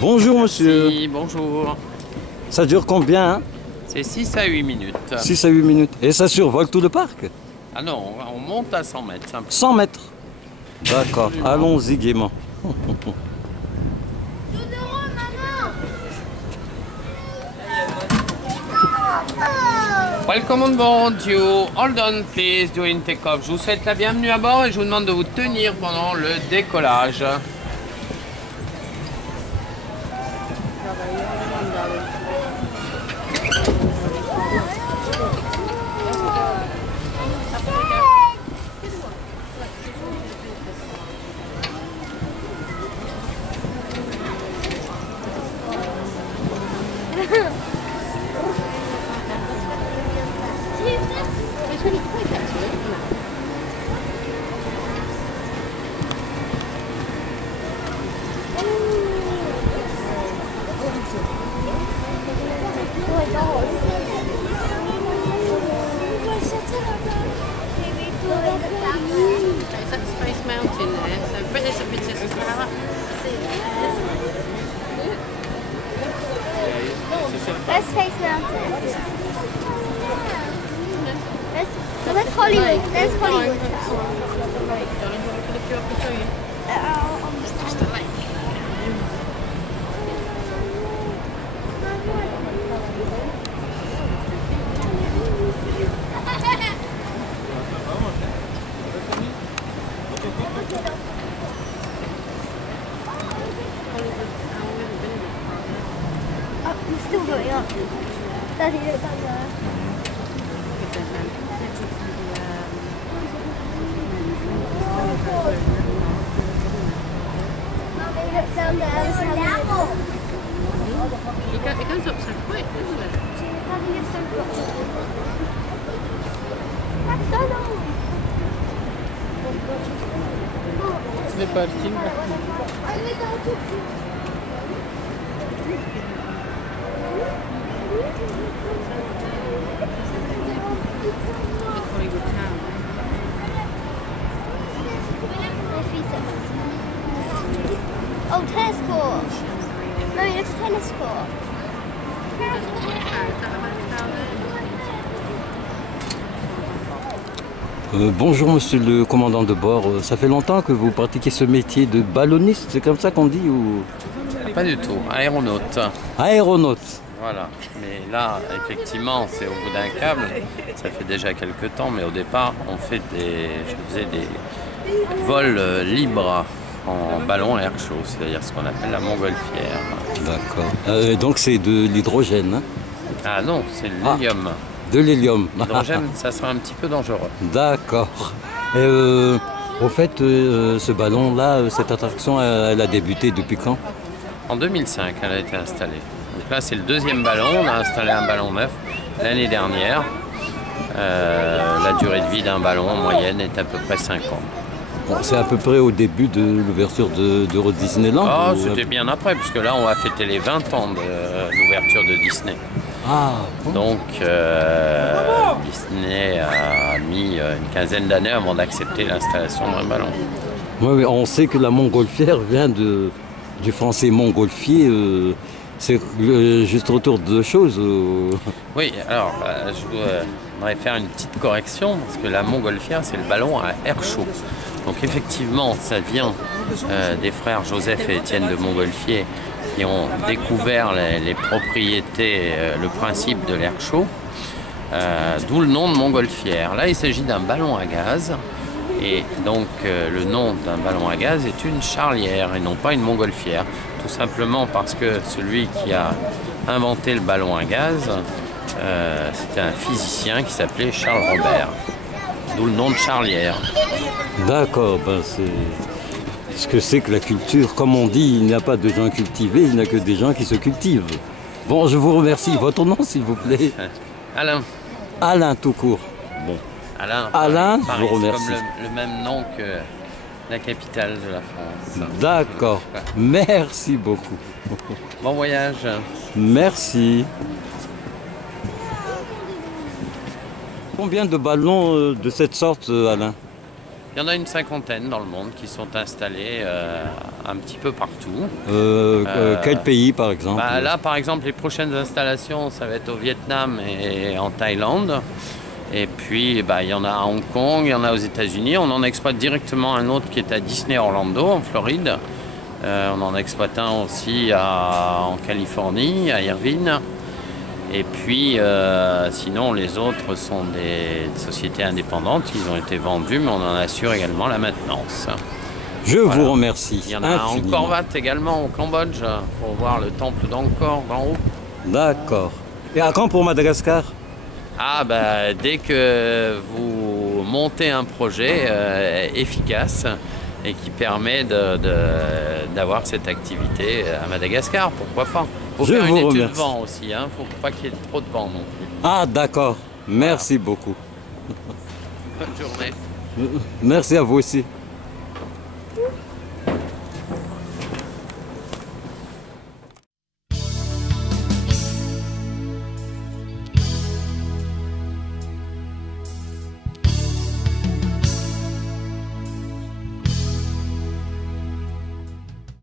Bonjour monsieur. Si, bonjour. Ça dure combien hein? C'est 6 à 8 minutes. 6 à 8 minutes. Et ça survole tout le parc? Ah non, on monte à 100 mètres. Simplement. 100 mètres. D'accord, allons-y gaiement. Welcome on board you. Hold on please during take-off. Je vous souhaite la bienvenue à bord et je vous demande de vous tenir pendant le décollage. It's at Space Mountain there, so Princess and Princess Flower. Where's Space Mountain? Where's Hollywood? There's Hollywood. Just the lake. Oh, it's still going up. Daddy, look down there. Mommy, look down there. It goes up so quick, doesn't it? Daddy, you're so good. That's so long. C'est parti. Hollywood Town. Oh, tennis court. Mommy, there's a tennis court. Bonjour monsieur le commandant de bord. Ça fait longtemps que vous pratiquez ce métier de balloniste, c'est comme ça qu'on dit ou... Pas du tout, aéronaute. Aéronaute. Voilà, mais là, effectivement, c'est au bout d'un câble. Ça fait déjà quelques temps, mais au départ, je faisais des vols libres en ballon à air chaud, c'est-à-dire ce qu'on appelle la montgolfière. D'accord. Donc c'est de l'hydrogène, hein? Ah non, c'est l'hélium. De l'hélium. L'hydrogène, ça sera un petit peu dangereux. D'accord. Et au fait, ce ballon-là, cette attraction, elle a débuté depuis quand? En 2005, elle a été installée. Donc là, c'est le deuxième ballon. On a installé un ballon neuf l'année dernière. La durée de vie d'un ballon en moyenne est à peu près 5 ans. Bon, c'est à peu près au début de l'ouverture d'Euro Disneyland. Oh, ou... c'était bien après, puisque là, on va fêter les 20 ans de l'ouverture de Disney. Ah, bon. Donc, Disney a mis une quinzaine d'années avant d'accepter l'installation d'un ballon. Oui, on sait que la montgolfière vient du français montgolfier. C'est juste autour de deux choses. Oui, alors, je voudrais faire une petite correction, parce que la montgolfière, c'est le ballon à air chaud. Donc, effectivement, ça vient des frères Joseph et Étienne de Montgolfier, qui ont découvert les propriétés, le principe de l'air chaud, d'où le nom de montgolfière. Là, il s'agit d'un ballon à gaz, et donc le nom d'un ballon à gaz est une charlière et non pas une montgolfière, tout simplement parce que celui qui a inventé le ballon à gaz, c'était un physicien qui s'appelait Charles Robert, d'où le nom de charlière. D'accord, ben c'est ce que c'est que la culture. Comme on dit, il n'y a pas de gens cultivés, il n'y a que des gens qui se cultivent. Bon, je vous remercie. Votre nom, s'il vous plaît? Alain. Alain, tout court. Bon. Alain, Alain, Paris, je vous remercie. c'est comme le même nom que la capitale de la France. D'accord. Merci beaucoup. Bon voyage. Merci. Combien de ballons de cette sorte, Alain? Il y en a une cinquantaine dans le monde qui sont installés un petit peu partout. Quel pays par exemple? Bah, là, par exemple, les prochaines installations, ça va être au Vietnam et en Thaïlande. Et puis, bah, il y en a à Hong Kong, il y en a aux États-Unis. On en exploite directement un autre qui est à Disney Orlando, en Floride. On en exploite un aussi en Californie, à Irvine. Et puis, sinon, les autres sont des sociétés indépendantes. Ils ont été vendus, mais on en assure également la maintenance. Je vous remercie. Il y en a un en infiniment. Angkor Wat également, au Cambodge, pour voir le temple d'Angkor d'en haut. D'accord. Et à quand pour Madagascar? Ah, bah, dès que vous montez un projet efficace et qui permet d'avoir cette activité à Madagascar, pourquoi pas. Il faut Je faire une vous étude de remercie. vent aussi, il ne faut pas qu'il y ait trop de vent non plus. Ah d'accord. Merci beaucoup. Bonne journée. Merci à vous aussi.